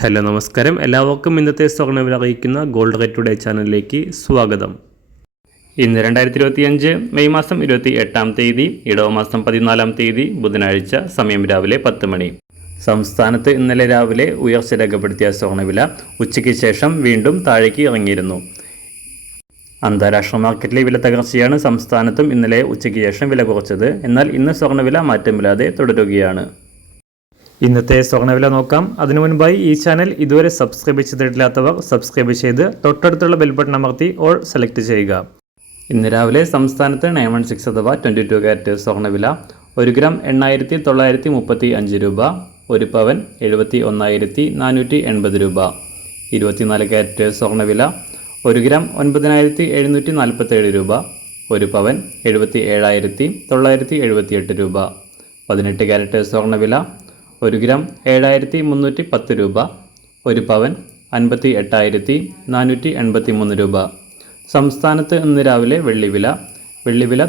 Hello നമസ്കാരം, എല്ലാവർക്കും ഇന്നത്തെ സ്വർണ്ണവില അറിയിക്കുന്ന ഗോൾഡ് റേറ്റ് ടുഡേ ചാനലിലേക്ക് സ്വാഗതം. ഇന്ന് 2025 മെയ് മാസം 28-ാം തീയതി, ഇടവമാസം 14-ാം തീയതി ബുധനാഴ്ച, സമയം രാവിലെ 10 മണി. സംസ്ഥാനത്ത് ഇന്നലെ രാവിലെ ഉയർച്ച രേഖപ്പെടുത്തിയ സ്വർണ്ണവില ഉച്ചയ്ക്ക് ശേഷം വീണ്ടും താഴേക്ക് ഇറങ്ങിയിരുന്നു. അന്താരാഷ്ട്ര മാർക്കറ്റിലെ വില തകർച്ചയാണ് സംസ്ഥാനത്തും ഇന്നലെ ഉച്ചയ്ക്ക് ശേഷം വില കുറച്ചത്. എന്നാൽ ഇന്ന് സ്വർണ്ണവില മാറ്റമില്ലാതെ തുടരുകയാണ്. ഇന്നത്തെ സ്വർണ്ണവില നോക്കാം. അതിനു മുൻപായി ഈ ചാനൽ ഇതുവരെ സബ്സ്ക്രൈബ് ചെയ്തിട്ടില്ലാത്തവർ സബ്സ്ക്രൈബ് ചെയ്ത് തൊട്ടടുത്തുള്ള ബെൽ ബട്ടൺ അമർത്തി ഓൾ സെലക്ട് ചെയ്യുക. ഇന്ന് രാവിലെ സംസ്ഥാനത്ത് 916 അഥവാ 22 കാരറ്റ് സ്വർണ്ണവില 1 ഗ്രാം 8,935 രൂപ, 1 പവൻ 71,480 രൂപ. 24 കാരറ്റ് സ്വർണ്ണവില 1 ഗ്രാം 9,747 രൂപ, 1 പവൻ 77,978 രൂപ. 18 കാരറ്റ് സ്വർണ്ണവില 1 ഗ്രാം 7,310 രൂപ, 1 പവൻ 58,483 രൂപ. സംസ്ഥാനത്ത് ഇന്ന് രാവിലെ വെള്ളിവില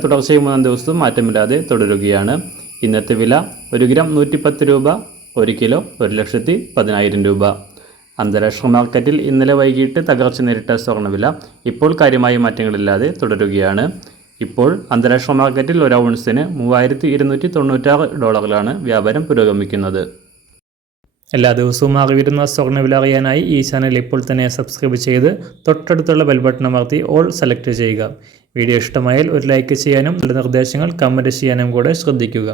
തുടർച്ചയായി 3 ദിവസവും മാറ്റമില്ലാതെ തുടരുകയാണ്. ഇന്നത്തെ വില 1 ഗ്രാം 110 രൂപ, 1 കിലോ 1,10,000 രൂപ. അന്താരാഷ്ട്ര മാർക്കറ്റിൽ ഇന്നലെ വൈകിട്ട് തകർച്ച നേരിട്ട സ്വർണ്ണവില ഇപ്പോൾ കാര്യമായ മാറ്റങ്ങളില്ലാതെ തുടരുകയാണ്. ഇപ്പോൾ അന്താരാഷ്ട്ര മാർക്കറ്റിൽ ഒരു ഔൺസിന് $3,296 വ്യാപാരം പുരോഗമിക്കുന്നത്. എല്ലാ ദിവസവും അറിവിരുന്ന സ്വർണ്ണവില അറിയാനായി ഈ ചാനൽ ഇപ്പോൾ തന്നെ സബ്സ്ക്രൈബ് ചെയ്ത് തൊട്ടടുത്തുള്ള ബെൽ ബട്ടൺ അമർത്തി ഓൾ സെലക്ട് ചെയ്യുക. വീഡിയോ ഇഷ്ടമായാൽ ഒരു ലൈക്ക് ചെയ്യാനും നല്ല നിർദ്ദേശങ്ങൾ കമൻറ്റ് ചെയ്യാനും കൂടെ ശ്രദ്ധിക്കുക.